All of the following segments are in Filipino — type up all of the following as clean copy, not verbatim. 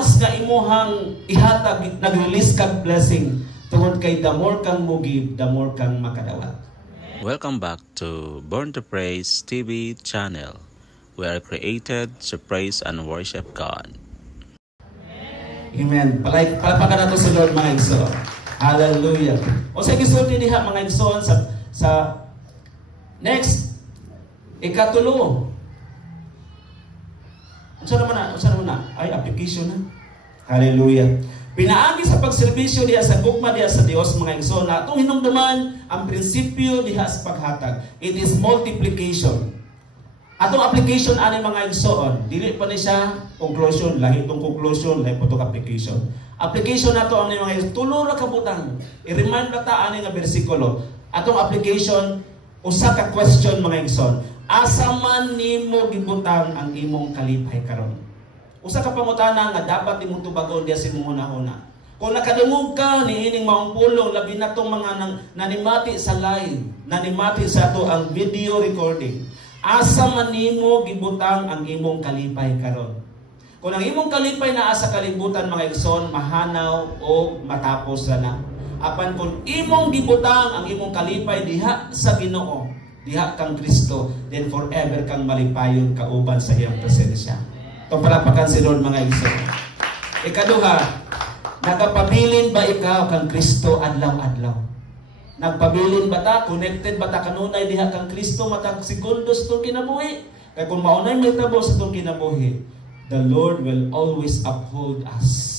once nga imuhang ihatag, nag-release kag blessing, tungod kay the more kang mo give, the more kang makadawat. Welcome back to Born to Praise TV channel. We are created to praise and worship God. Amen. Palapakan nato sa Lord mga igsoon. Hallelujah. O sa gisulti diha mga igsoon sa next ikatulo. Unsa naman na? Ay application na. Hallelujah. Pinaagi sa pagserbisyo diha sa gugma diha sa Dios mga igsoon, atong hinumduman ang prinsipyo diha sa paghatag. It is multiplication. Atong application ani mga igsoon, dili pa ni siya conclusion, lahi tong conclusion, lahi po application. Application nato ang mga tulo ra ka butang. I-remind nata ani nga bersikulo. Atong application usa ka question mga igsoon. Asa man nimo gibutang ang imong kalipay karon? Usa ka pangutana nga dapat imong tubagon diha sa imong una-una. Kung nakadungog ka niining maong pulong, labi na tong mga nanimati sa live, nanimati sa ato ang video recording. Asa man nimo gibutang ang imong kalipay karon? Kung ang imong kalipay naa sa kalibutan mga igsoon, mahanaw o matapos na. Apan kung imong gibutang ang imong kalipay diha sa Ginoo, diha kang Kristo, then forever kang malipayon kauban sa iyang presensya. Itong palapakan si Lord mga igsoon. Ikaduha, nagapabilin ba ikaw kang Kristo adlaw-adlaw? Nagpabilin ba ta? Connected ba ta kanunay diha kang Kristo matag segundos itong kinabuhi? Kaya kung maunay may tabo sa itong kinabuhi, the Lord will always uphold us.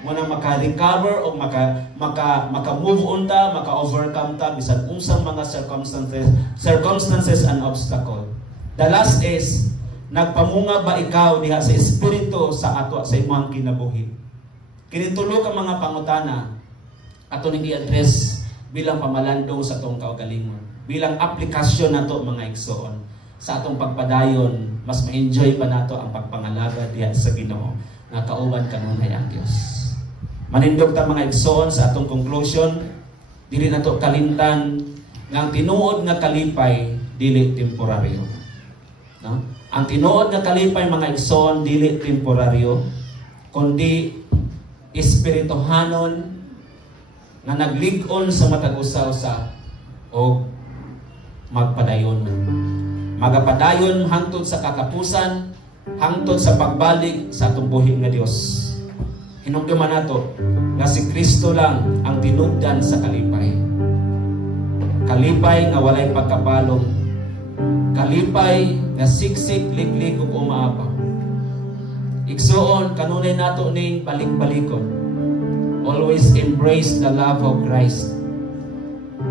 Muna maka-recover o maka-move on ta, maka-overcome ta bisan unsang mga circumstances and obstacle. The last is, nagpamunga ba ikaw diha sa espiritu sa ato sa imong kinabuhi? Kinitulo ka mga pangutana ato ning i-address bilang pamalandong sa atong kaugalingon, bilang aplikasyon nato mga igsoon sa atong pagpadayon, mas ma-enjoy pa nato ang pagpangalaga diha sa Ginoo nga kauban kanunay ang Dios. Manindog ta mga igsoon sa atong conclusion, dili nato kalimtan nga ang tinuod nga kalipay dili temporaryo. No? Ang tinuod nga kalipay mga igsoon dili temporaryo, kundi espirituhanon nga naglig-on sa matag usa-usa o magpadayon. Magapadayon hangtod sa katapusan, hangtod sa pagbalik sa atong buhi nga Dios. Hinumduman nato nga si Kristo lang ang tinubdan sa kalipay. Kalipay nga walay pagkapalong. Kalipay nga siksik, liklik ug umaapaw. Igsoon kanunay nato ning balik-balikon. Always embrace the love of Christ.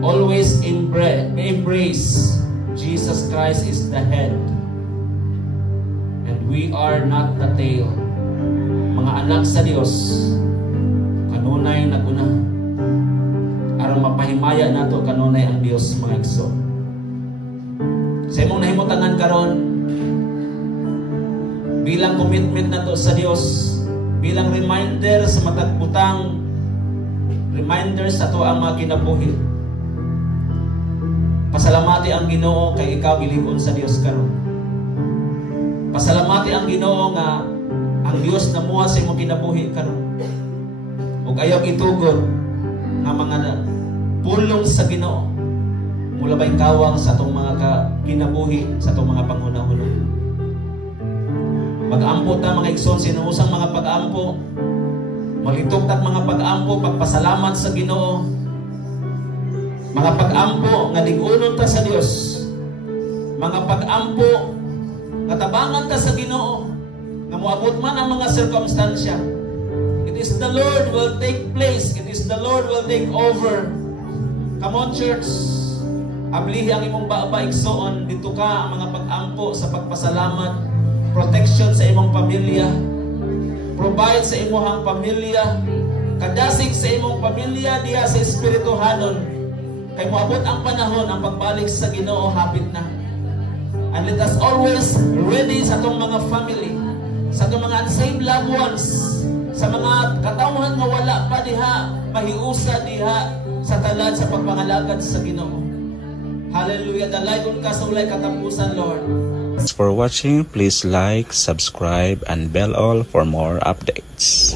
Always embrace Jesus Christ is the head. And we are not the tail. Mga anak sa Dios, kanunay naguna. Aron mapahimaya nato kanunay ang Dios mga igsoon. Sa imong nahimutangan karon, bilang commitment nato sa Dios, bilang reminder sa matag butang, reminder sa ato ang mga kinabuhi. Pasalamati ang Ginoo kay ikaw gilig-on sa Dios karon. Pasalamati ang Ginoo nga ang Dios namuha sa imong kinabuhi karon. Ug ayaw itugod nga mga pulong sa Ginoo mula bay kawang sa atong mga kinabuhi, sa atong mga panghuna-huna. Pag-ampo ta mga igsoon, sinuusang mga pag-ampo, malitok ta mga pag-ampo, pagpasalamat sa Ginoo. Mga pag-ampo nga lig-unon ta sa Dios. Mga pag-ampo nga tabangan ta sa Ginoo. Nga moabot man ang mga circumstansya. It is the Lord will take place. It is the Lord will take over. Come on church. Ablihi ang imong baba igsoon, dito ka ang mga pag-ampo sa pagpasalamat, protection sa imong pamilya, provide sa imong pamilya, kadasig sa imong pamilya diha sa espirituhanon. Kay moabot ang panahon ang pagbalik sa Ginoo hapit na. And let us always ready sa atong mga family, sa atong mga unsaved loved ones, sa mga katawhan nga wala pa diha, mahiusa diha sa talad sa pagpangalagad sa Ginoo. Hallelujah. Dalaygon ka sa ulay katapusan, Lord. Thanks for watching. Please like, subscribe, and bell all for more updates.